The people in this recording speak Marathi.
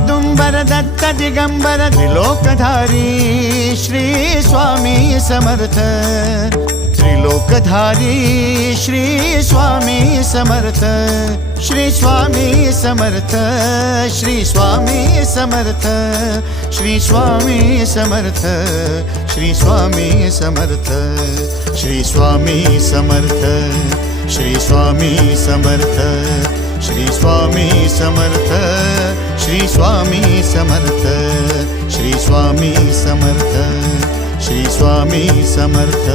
औदुंबर दत्त दिगंबर त्रिलोकधारी श्री स्वामी समर्थ त्रिलोकधारी श्री स्वामी समर्थ श्री स्वामी समर्थ श्री स्वामी समर्थ श्री स्वामी समर्थ श्री स्वामी समर्थ श्री स्वामी समर्थ श्री स्वामी समर्थ श्री स्वामी समर्थ श्री स्वामी समर्थ श्री स्वामी समर्थ श्री स्वामी समर्थ